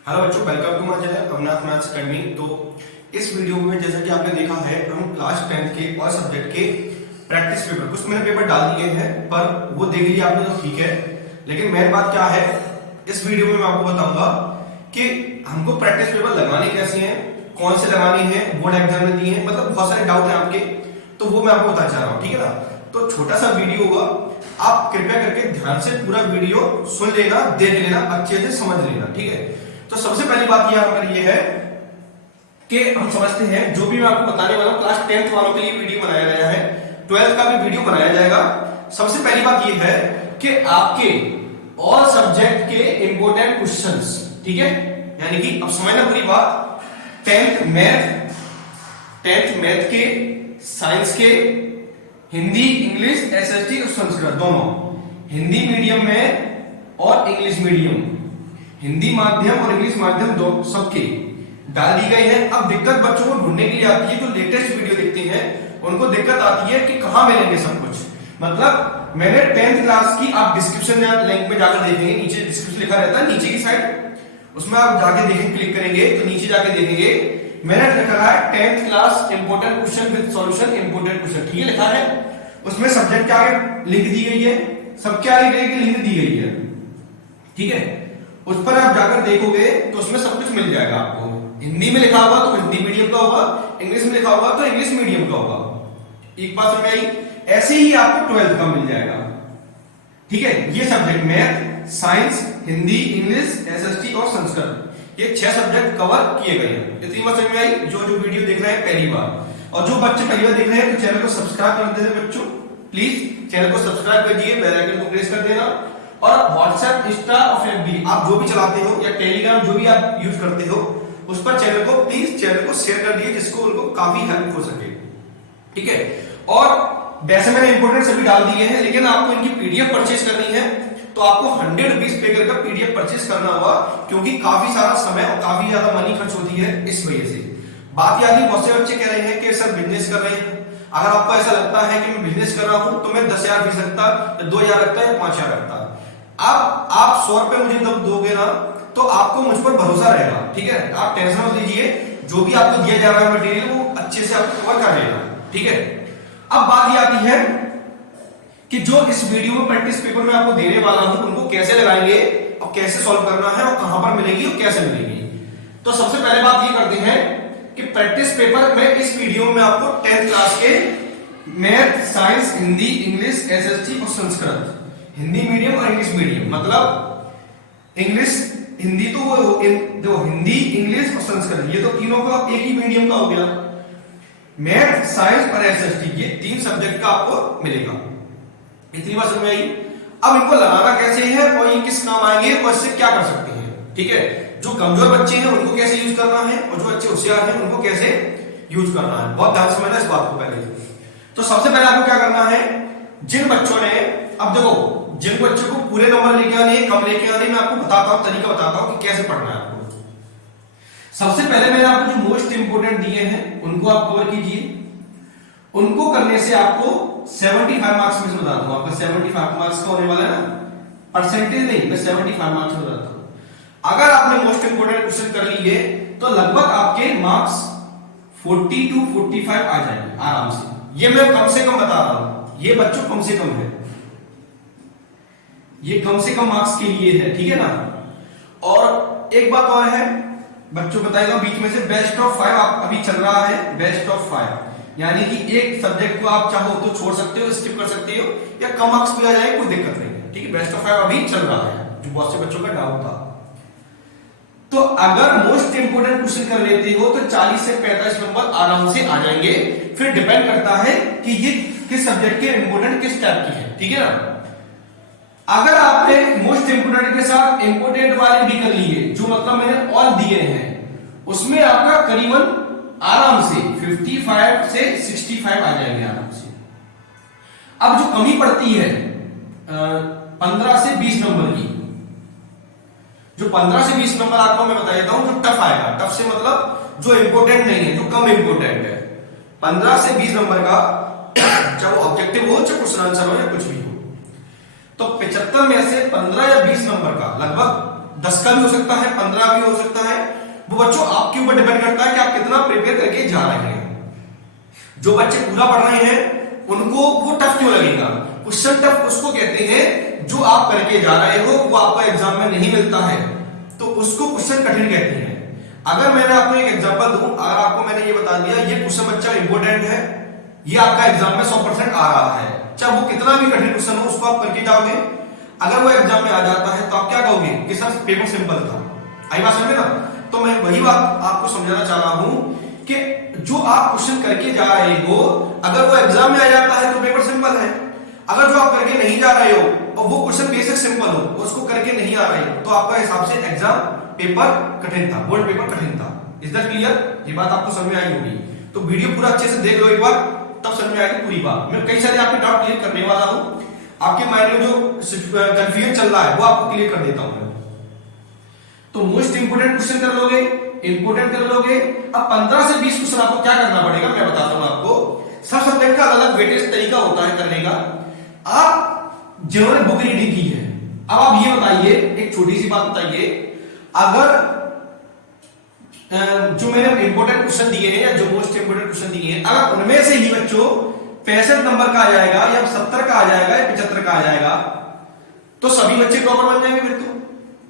Hello बच्चों, welcome to my channel Avinash maths academy. तो इस वीडियो में जैसा कि आपने देखा है, हम क्लास 10 के और सब्जेक्ट के प्रैक्टिस पेपर कुछ मैंने पेपर डाल दिए हैं, पर वो देख लिया आपने तो ठीक है। लेकिन मेन बात क्या है, इस वीडियो में मैं आपको बताऊंगा कि हमको प्रैक्टिस पेपर लगाने कैसे हैं, कौन से लगाने हैं, बोर्ड एग्जाम में दिए हैं, मतलब बहुत सारे डाउट हैं आपके, तो वो मैं आपको बताना चाह रहा हूँ, ठीक है ना। तो छोटा सा वीडियो होगा, आप कृपया करके ध्यान से पूरा वीडियो सुन लेना, देख लेना, अच्छे से समझ लेना, ठीक है। तो सबसे पहली बात यहां पर ये है कि हम समझते हैं, जो भी मैं आपको बताने वाला हूं, क्लास 10th वालों के लिए वीडियो बनाया गया है, 12th का भी वीडियो बनाया जाएगा। सबसे पहली बात ये है कि आपके ऑल सब्जेक्ट के इंपॉर्टेंट क्वेश्चंस, ठीक है, यानी कि अब समझना पूरी बात। 10th मैथ के, साइंस के, हिंदी, इंग्लिश, एसएसटी और संस्कृत दोनों, हिंदी मीडियम में और इंग्लिश मीडियम, हिंदी माध्यम और इंग्लिश माध्यम दो सबके डाल दी गई है। अब दिक्कत बच्चों को ढूंढने के लिए आती है, जो लेटेस्ट वीडियो देखते हैं उनको दिक्कत आती है कि कहां मिलेंगे सब कुछ। मतलब मैंने 10th क्लास की, आप डिस्क्रिप्शन लिंक में जाकर देखेंगे, नीचे डिस्क्रिप्शन लिखा रहता है नीचे की साइड, उसमें आप जाके देखेंगे, क्लिक करेंगे तो नीचे जाके देखेंगे मैंने लिखा है 10th class important question with solution, important question, ठीक है, लिखा है। उसमें सब्जेक्ट के आगे लिंक दी गई है, सबके आगे लिंक दी गई है, ठीक है। उस पर आप जाकर देखोगे तो उसमें सब कुछ मिल जाएगा आपको। हिंदी में लिखा होगा तो हिंदी मीडियम का होगा, इंग्लिश में लिखा होगा तो इंग्लिश मीडियम का होगा। एक बात समझ आई? ऐसे ही आपको 12th का मिल जाएगा, ठीक है। ये subject math, science, Hindi, English, SST और संस्कृत, ये 6 सब्जेक्ट कवर किए गए हैं। इतनी बात समझ में आई? जो वीडियो देख रहे हैं पहली बार, और जो बच्चे पहली बार देख रहे हैं तो चैनल को सब्सक्राइब कर देना बच्चों, प्लीज चैनल को सब्सक्राइब कर दिए, बेल आइकन को प्रेस कर देना। और व्हाट्सएप, इंस्टा और फेसबुक आप जो भी चलाते हो, या टेलीग्राम जो भी आप यूज करते हो, उस पर चैनल को प्लीज चैनल को शेयर कर दिए, जिसको उनको काफी हेल्प हो सके, ठीक है। और वैसे मैंने इंपोर्टेंट सभी डाल दिए हैं, लेकिन आपको इनकी पीडीएफ परचेज करनी है तो आपको 100 रुपीज पे करके पीडीएफ परचेज करना होगा, क्योंकि काफी सारा समय और काफी ज्यादा मनी खर्च होती है इस वजह से। बात याद है, बहुत से बच्चे कह रहे हैं कि सर बिजनेस कर रहे हैं, अगर आपको ऐसा लगता है कि मैं बिजनेस कर रहा हूं तो मैं 10,000 फीस रखता, 2,000 रखता या 5,000 रखता। अब आप 100 रुपए मुझे जब दोगे ना तो आपको मुझ पर भरोसा रहेगा, ठीक है। आप टेंशन मत लीजिए, जो भी आपको दिया जा रहा है मटेरियल वो अच्छे से आपको कवर कर लेगा, ठीक है। अब बात ये आती है कि जो इस वीडियो में प्रैक्टिस पेपर में आपको देने वाला हूं, उनको कैसे लगाएंगे और कैसे सॉल्व करना है और कहां पर मिलेगी और कैसे मिलेगी। तो सबसे पहले बात ये करते हैं कि प्रैक्टिस पेपर में इस वीडियो में आपको 10th क्लास के math, science, Hindi, English, SST और संस्कृत, हिंदी मीडियम और इंग्लिश मीडियम, मतलब इंग्लिश हिंदी तो वो जो हिंदी, इंग्लिश और संस्कृत, ये तो तीनों का एक ही मीडियम का हो गया। मैथ, साइंस और एसएसटी, ये 3 सब्जेक्ट का आपको मिलेगा। इतनी बात समझ आई? अब इनको लगाना कैसे है और ये किस काम आएंगे और इससे क्या कर सकते हैं, ठीक है। जो कमजोर बच्चे हैं उनको कैसे यूज करना है और जो अच्छे होशियार हैं उनको कैसे यूज करना है, बहुत ध्यान से समझना इस बात को पहले। तो सबसे पहले आपको क्या करना है, जिन बच्चों ने, अब देखो, जिन बच्चों को पूरे नंबर लेके आने, कम लेके आने, मैं आपको बताता हूं, तरीका बताता हूं कि कैसे पढ़ना है आपको। सबसे पहले मैंने आपको जो मोस्ट इंपोर्टेंट दिए हैं उनको आप कवर कीजिए। उनको करने से आपको 75 मार्क्स में बताता हूं, आपका 75 मार्क्स का होने वाला है ना, परसेंटेज नहीं, मैं 75 मार्क्स में बताता हूं। अगर आपने मोस्ट इंपोर्टेंट क्वेश्चन कर लिए तो लगभग आपके मार्क्स 40 to 45 आ जाएंगे आराम से। ये मैं कम से कम बता रहा हूं, ये बच्चों कम से कम है, ये कम से कम मार्क्स के लिए है, ठीक है ना। और एक बात और है, बच्चों बताएगा बीच में से बेस्ट ऑफ 5 अभी चल रहा है, बेस्ट ऑफ 5, यानी कि एक सब्जेक्ट को आप चाहो तो छोड़ सकते हो, स्किप कर सकते हो, या कम मार्क्स भी आ जाए कोई दिक्कत नहीं है, ठीक है। बेस्ट ऑफ 5 अभी चल रहा है, जो बहुत से बच्चों का डाउट था। तो अगर मोस्ट इंपोर्टेंट क्वेश्चन कर लेते हो तो 40 से 45 नंबर आराम से आ जाएंगे। फिर डिपेंड करता है कि ये किस सब्जेक्ट के इंपोर्टेंट किस टाइप की है, ठीक है ना। अगर आपने मोस्ट इंपोर्टेंट के साथ इंपोर्टेंट वाले भी कर लिए, जो मतलब मैंने ऑल दिए हैं, उसमें आपका करीबन आराम से 55 से 65 आ जाएंगे आराम से। अब जो कमी पड़ती है 15 से 20 नंबर की, जो 15 से 20 नंबर आपको मैं बता देता हूं, जो टफ आएगा, टफ से मतलब जो इंपोर्टेंट नहीं है, जो कम इंपोर्टेंट है, 15 से 20 नंबर का, चाहे वो ऑब्जेक्टिव हो, चाहे क्वेश्चन आंसर हो, या कुछ भी हो, तो 75 में से 15 या 20 नंबर का लगभग 10 का भी हो सकता है, 15 भी हो सकता है। वो बच्चों आपके ऊपर डिपेंड करता है कि आप कितना प्रिपेयर करके जा रहे हैं। जो बच्चे पूरा पढ़ रहे हैं उनको वो टफ क्यों लगेगा? क्वेश्चन टफ उसको कहते हैं जो आप करके जा रहे हो, वो आपको एग्जाम में नहीं मिलता है, तो उसको क्वेश्चन कठिन कहते हैं। अगर मैंने आपको एक एग्जांपल दूं, अगर आपको मैंने ये बता दिया ये क्वेश्चन बच्चा इंपॉर्टेंट है, ये आपका एग्जाम में 100% आ रहा है, चाहे वो कितना भी कठिन क्वेश्चन हो उसको आप करके जाओगे। अगर वो एग्जाम में आ जाता है तो आप क्या कहोगे कि सर पेपर सिंपल था। आई बात समझे ना? तो मैं वही बात आपको समझाना चाह रहा हूं कि जो आप क्वेश्चन करके जा रहे हो, अगर वो एग्जाम में आ जाता है तो पेपर सिंपल है। अगर जो आप करके नहीं जा रहे हो और वो क्वेश्चन बेसिक सिंपल हो, उसको करके नहीं आ रहे हो, तो आपका हिसाब से एग्जाम पेपर कठिन था, बोर्ड पेपर कठिन था। Is that clear? ये बात आपको समझ में आई होगी। तो वीडियो पूरा अच्छे से देख लो एक बार, तब समझ में आएगी पूरी बात। मैं कई सारे आपके डाउट क्लियर करने वाला हूं, आपके माइंड में जो कंफ्यूजन चल रहा है वो आपको क्लियर कर देता हूं मैं। तो मोस्ट इंपोर्टेंट क्वेश्चन कर लोगे, इंपोर्टेंट कर लोगे। अब 15 से 20 क्वेश्चन आपको क्या करना पड़ेगा मैं बताता हूं आपको। सब सब्जेक्ट का अलग वेटेज तरीका होता है करने का। आप जिन्होंने बुक रीडिंग की है, अब आप ये बताइए, एक छोटी सी बात बताइए, अगर जो मैंने इंपोर्टेंट क्वेश्चन दिए हैं या जो मोस्ट इंपोर्टेंट क्वेश्चन दिए हैं, अगर उनमें से ही बच्चों 65 नंबर का आ जाएगा या 70 का आ जाएगा या 75 का आ जाएगा, तो सभी बच्चे टॉपर बन जाएंगे फिर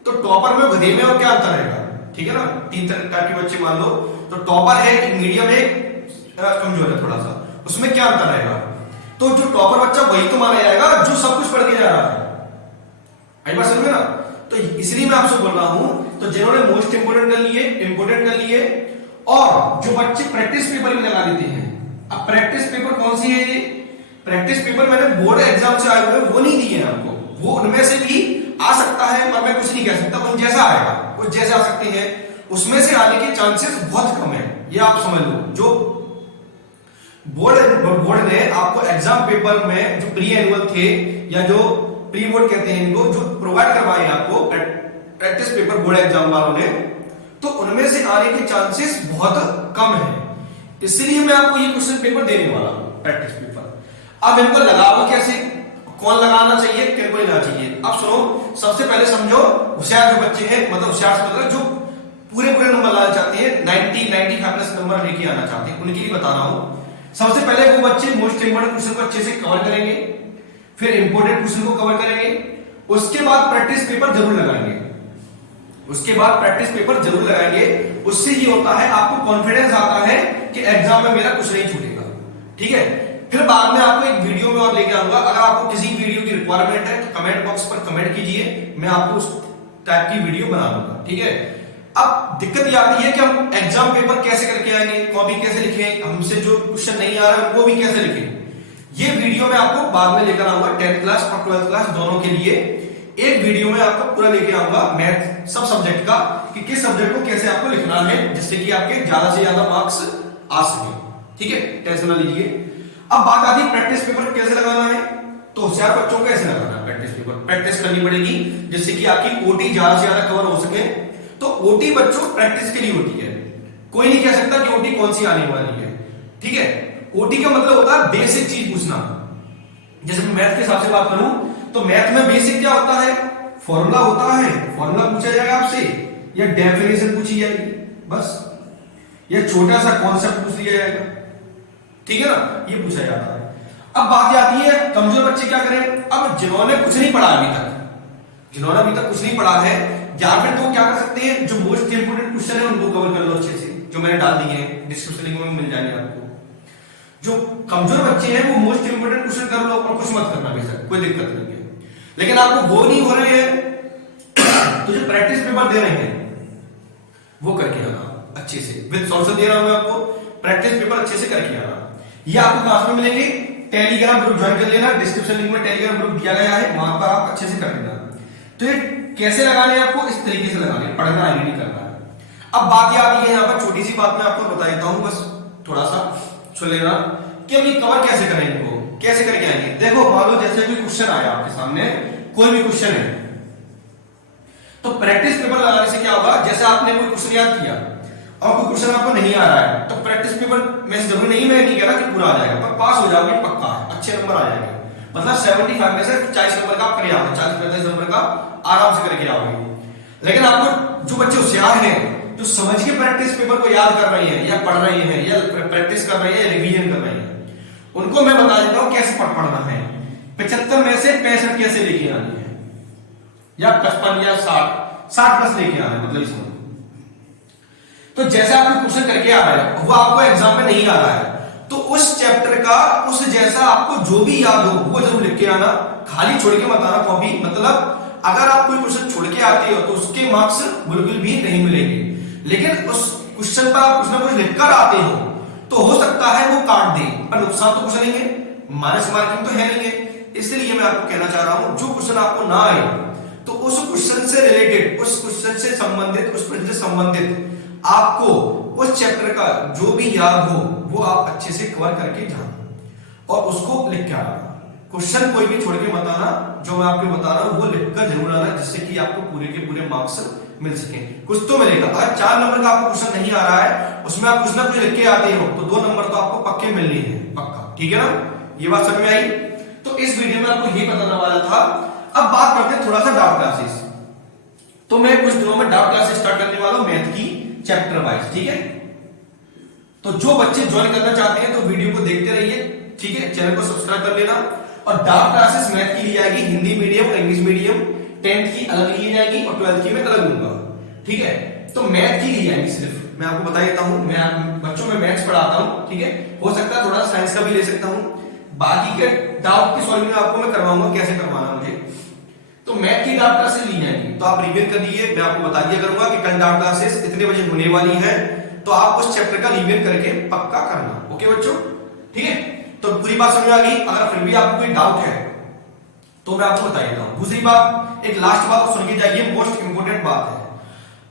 तो टॉपर में गधे में और क्या अंतर रहेगा? ठीक है ना? 3 टाइप के बच्चे मान लो, तो टॉपर है, मीडियम है, कमजोर है थोड़ा सा, उसमें क्या अंतर रहेगा? तो जो टॉपर बच्चा वही तो माना जाएगा जो सब कुछ पढ़ के जा रहा है। आई बात समझ में ना? तो इसलिए मैं आपसे बोल रहा हूं, तो जिन्होंने मोस्ट इंपोर्टेंट कर लिए, इंपोर्टेंट कर लिए, और जो बच्चे प्रैक्टिस पेपर भी लगा देते हैं। अब प्रैक्टिस पेपर कौन सी है? ये प्रैक्टिस पेपर मैंने बोर्ड एग्जाम से आए हुए वो नहीं दिए हैं आपको, वो उनमें से भी आ सकता है, पर मैं कुछ नहीं कह सकता उन जैसा आएगा, कुछ जैसे आ सकते हैं, उसमें से आने के चांसेस बहुत कम है, ये आप समझ लो। जो बोर्ड ने आपको एग्जाम पेपर में जो प्री एनुअल थे या जो प्री बोर्ड कहते हैं इनको, जो प्रोवाइड करवाए आपको प्रैक्टिस पेपर बोर्ड एग्जाम वालों ने, तो उनमें से आने के चांसेस बहुत कम है। इसलिए मैं आपको ये क्वेश्चन पेपर देने वाला हूं, प्रैक्टिस पेपर। अब इनको लगाओ कैसे, कौन लगाना चाहिए, किनको लेना चाहिए? अब सुनो, सबसे पहले समझो, होशियार जो बच्चे हैं, मतलब होशियार से मतलब जो पूरे नंबर लाना चाहते हैं, 90 95 प्लस नंबर लेके आना चाहते हैं, उनके लिए बता रहा हूं। सबसे पहले वो बच्चे मोस्ट इंपोर्टेंट क्वेश्चन को अच्छे से कवर करेंगे, फिर इंपोर्टेंट क्वेश्चन को कवर करेंगे, उसके बाद प्रैक्टिस पेपर जरूर लगाएंगे, उसके बाद प्रैक्टिस पेपर जरूर लगाएंगे। उससे ये होता है आपको कॉन्फिडेंस आता है कि एग्जाम में मेरा कुछ नहीं छूटेगा। ठीक है? फिर बाद में आपको एक वीडियो में और लेके आऊंगा, अगर आपको किसी वीडियो की रिक्वायरमेंट है तो कमेंट बॉक्स पर कमेंट कीजिए, मैं आपको उस टाइप की वीडियो बना दूंगा। ठीक है? अब दिक्कत ये आती है कि हम एग्जाम पेपर कैसे करके आएंगे, कॉपी कैसे लिखें, हमसे जो क्वेश्चन नहीं आ रहा है वो भी कैसे लिखें। ये वीडियो मैं आपको बाद में लेकर आऊंगा, 10th क्लास और 12th क्लास दोनों के लिए एक वीडियो में आपको पूरा लेके आऊंगा, मैथ सब सब्जेक्ट का, कि किस सब्जेक्ट को कैसे आपको लिखना है जिससे कि आपके ज्यादा से ज्यादा मार्क्स आ सके। ठीक है? टेंशन ना लीजिए। अब बात आती है प्रैक्टिस पेपर कैसे लगाना है, तो होशियार बच्चों को कैसे लगाना है प्रैक्टिस पेपर। प्रैक्टिस करनी पड़ेगी जिससे कि आपकी ओटी ज्यादा से ज्यादा कवर हो सके। तो ओटी बच्चों प्रैक्टिस के लिए होती है, कोई नहीं कह सकता कि ओटी कौन सी आने वाली है। ठीक है? ओटी का मतलब होता है बेसिक चीज पूछना। जैसे मैं मैथ के हिसाब से बात करूं तो मैथ में बेसिक क्या होता है? फॉर्मूला होता है, फॉर्मूला पूछा जाएगा आपसे, या डेफिनेशन पूछी जाएगी बस, या छोटा सा कॉन्सेप्ट पूछ लिया जाएगा। ठीक है ना? ये पूछा जाता है। अब बात आती है कमजोर बच्चे क्या करें। अब जिन्होंने कुछ नहीं पढ़ा अभी तक, जिन्होंने अभी तक कुछ नहीं पढ़ा है, या फिर तो क्या कर सकते हैं, जो मोस्ट इंपोर्टेंट क्वेश्चन है उनको कवर कर लो अच्छे से, जो मैंने डाल दिए हैं डिस्क्रिप्शन लिंक में मिल जाएंगे आपको। जो कमजोर बच्चे हैं वो मोस्ट इंपोर्टेंट क्वेश्चन कर लो और कुछ मत करना बेशक, कोई दिक्कत नहीं है। लेकिन आपको वो नहीं हो रहे हैं तो जो प्रैक्टिस पेपर दे रहे हैं वो करके आना अच्छे से, विद सॉल्यूशन दे रहा हूं मैं आपको, प्रैक्टिस पेपर अच्छे से करके आना। ये आपको क्लास में मिलेंगे, टेलीग्राम ग्रुप ज्वाइन कर लेना, डिस्क्रिप्शन लिंक में टेलीग्राम ग्रुप दिया गया है, वहां पर आप अच्छे से कर लेना। तो ये कैसे लगाने हैं आपको, इस तरीके से लगाने, पढ़ना है नहीं करना है। अब बात ये आती है यहाँ पर, छोटी सी बात मैं आपको बता देता हूँ, बस थोड़ा सा सुन लेना कि हम ये कवर कैसे करें, इनको कैसे करके आएंगे। देखो मान लो जैसे कोई क्वेश्चन आया आपके सामने, कोई भी क्वेश्चन है, तो प्रैक्टिस पेपर लगाने से क्या होगा, जैसे आपने कोई क्वेश्चन याद किया और कोई क्वेश्चन आपको नहीं आ रहा है, तो प्रैक्टिस पेपर में जरूरी नहीं, मैं नहीं कह रहा कि पूरा आ जाएगा, पर पास हो जाओगे पक्का है, अच्छे नंबर आ जाएंगे। मतलब 75 में से 40 नंबर का आप कर आओगे, 40-45 नंबर का आराम से करके आओगे। लेकिन आपको जो बच्चे होशियार हैं, जो समझ के प्रैक्टिस पेपर को याद कर रहे हैं या पढ़ रहे हैं या प्रैक्टिस कर रहे हैं या रिवीजन कर रहे हैं, उनको मैं बता देता हूं कैसे पढ़ना है। 75 में से 65 कैसे लेके आनी है, या 55 या 60 प्लस लेके आना है, मतलब इसमें तो जैसे आपको क्वेश्चन करके आ रहा है वो आपको एग्जाम में नहीं आ रहा है, तो उस चैप्टर का उस जैसा आपको जो भी याद हो वो जरूर लिख के आना, खाली छोड़ के मत आना कॉपी। मतलब अगर आप कोई क्वेश्चन छोड़ के आते हो तो उसके मार्क्स बिल्कुल भी नहीं मिलेंगे, लेकिन उस क्वेश्चन पर आप कुछ ना कुछ लिखकर आते हो तो हो सकता है वो काट दे, पर नुकसान तो कुछ नहीं है, माइनस मार्किंग तो है नहीं है। इसलिए मैं आपको कहना चाह रहा हूं जो क्वेश्चन आपको ना आए तो उस क्वेश्चन से रिलेटेड, उस क्वेश्चन से संबंधित, उस प्रश्न से संबंधित आपको उस चैप्टर का जो भी याद हो वो आप अच्छे से कवर करके जाओ और उसको लिख के आना। क्वेश्चन कोई भी छोड़ के मत आना, जो मैं आपको बता रहा हूं वो लिखकर जरूर आना, जिससे कि आपको पूरे के पूरे मार्क्स मिल सके। कुछ तो मिलेगा। अगर 4 नंबर का आपको क्वेश्चन नहीं आ रहा है, उसमें आप कुछ ना कुछ लिख के आते हो तो 2 नंबर तो आपको पक्के मिलने हैं, पक्का। ठीक है ना, ये बात समझ में आई। तो इस वीडियो में आपको ये बताने वाला था। अब बात करते हैं थोड़ा सा डाउट क्लासेस। तो मैं कुछ दिनों में डाउट क्लासेस स्टार्ट करने वाला हूं मैथ की चैप्टर वाइज, ठीक है। तो जो बच्चे ज्वाइन करना चाहते हैं तो वीडियो को देखते रहिए, ठीक है, चैनल को सब्सक्राइब कर लेना। और डाउट क्लासेस मैथ की ली जाएगी हिंदी मीडियम और इंग्लिश मीडियम, 10th की अलग ली जाएगी और 12th की मैं अलग लूंगा, ठीक है। तो मैथ की ली जाएगी सिर्फ, मैं आपको बता देता हूं, मैं बच्चों में मैथ्स पढ़ाता हूं, ठीक है। हो सकता है थोड़ा साइंस का भी ले सकता हूं, बाकी के डाउट की सॉल्विंग आपको मैं करवाऊंगा कैसे करवाना मुझे। तो मैथ की डाउट क्लासेस ली जाएगी, तो आप रिवीजन कर लीजिए। मैं आपको बता दिया करूंगा कि कल डाउट क्लासेस इतने बजे होने वाली है, तो आप उस चैप्टर का रिवीजन करके पक्का करना। ओके बच्चों, ठीक है। तो पूरी बात समझ आ गई। अगर फिर भी आपको कोई डाउट है तो मैं आपको बता देता हूं। दूसरी बात, एक लास्ट बात को सुन के जाइए, मोस्ट इंपोर्टेंट बात है।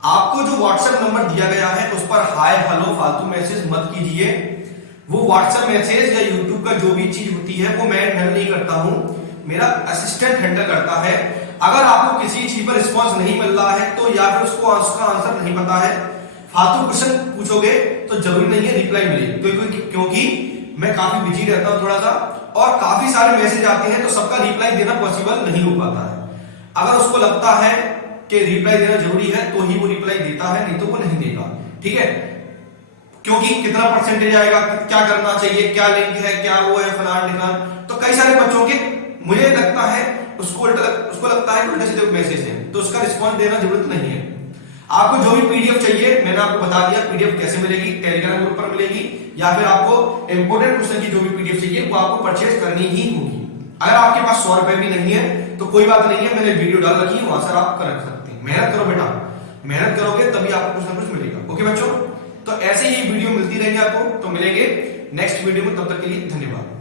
आपको जो व्हाट्सएप नंबर दिया गया है उस पर हाय हेलो फालतू मैसेज मत कीजिए। वो व्हाट्सएप मैसेज या यूट्यूब का जो भी चीज होती है वो मैं हैंडल नहीं करता हूं, मेरा असिस्टेंट हैंडल करता है। अगर आपको किसी चीज पर रिस्पॉन्स नहीं मिल रहा है तो या फिर उसको उसका आंसर नहीं पता है, फालतू क्वेश्चन पूछोगे तो जरूरी नहीं है रिप्लाई मिले, क्योंकि मैं काफी बिजी रहता हूं थोड़ा सा और काफी सारे मैसेज आते हैं तो सबका रिप्लाई देना पॉसिबल नहीं हो पाता है। अगर उसको लगता है कि रिप्लाई देना जरूरी है तो ही वो रिप्लाई देता है, नहीं तो वो नहीं देगा, ठीक है। क्योंकि कितना परसेंटेज आएगा, क्या करना चाहिए, क्या लिंक है, क्या वो है, फलान ढिकान, तो कई सारे बच्चों के मुझे लगता है उसको लगता है उल्टे सीधे मैसेज है, तो उसका रिस्पॉन्स देना जरूरत नहीं है। आपको जो भी पीडीएफ चाहिए मैंने आपको बता दिया, पीडीएफ कैसे मिलेगी, टेलीग्राम ग्रुप पर मिलेगी, या फिर आपको इंपोर्टेंट क्वेश्चन की जो भी पीडीएफ चाहिए वो आपको परचेज करनी ही होगी। अगर आपके पास 100 रुपए भी नहीं है तो कोई बात नहीं है, मैंने वीडियो डाल रखी है, वहां से आप कर सकते हैं। मेहनत करो बेटा, मेहनत करोगे तभी आपको कुछ ना कुछ मिलेगा। ओके बच्चों, तो ऐसे ही वीडियो मिलती रहेंगे आपको, तो मिलेंगे नेक्स्ट वीडियो में, तब तक के लिए धन्यवाद।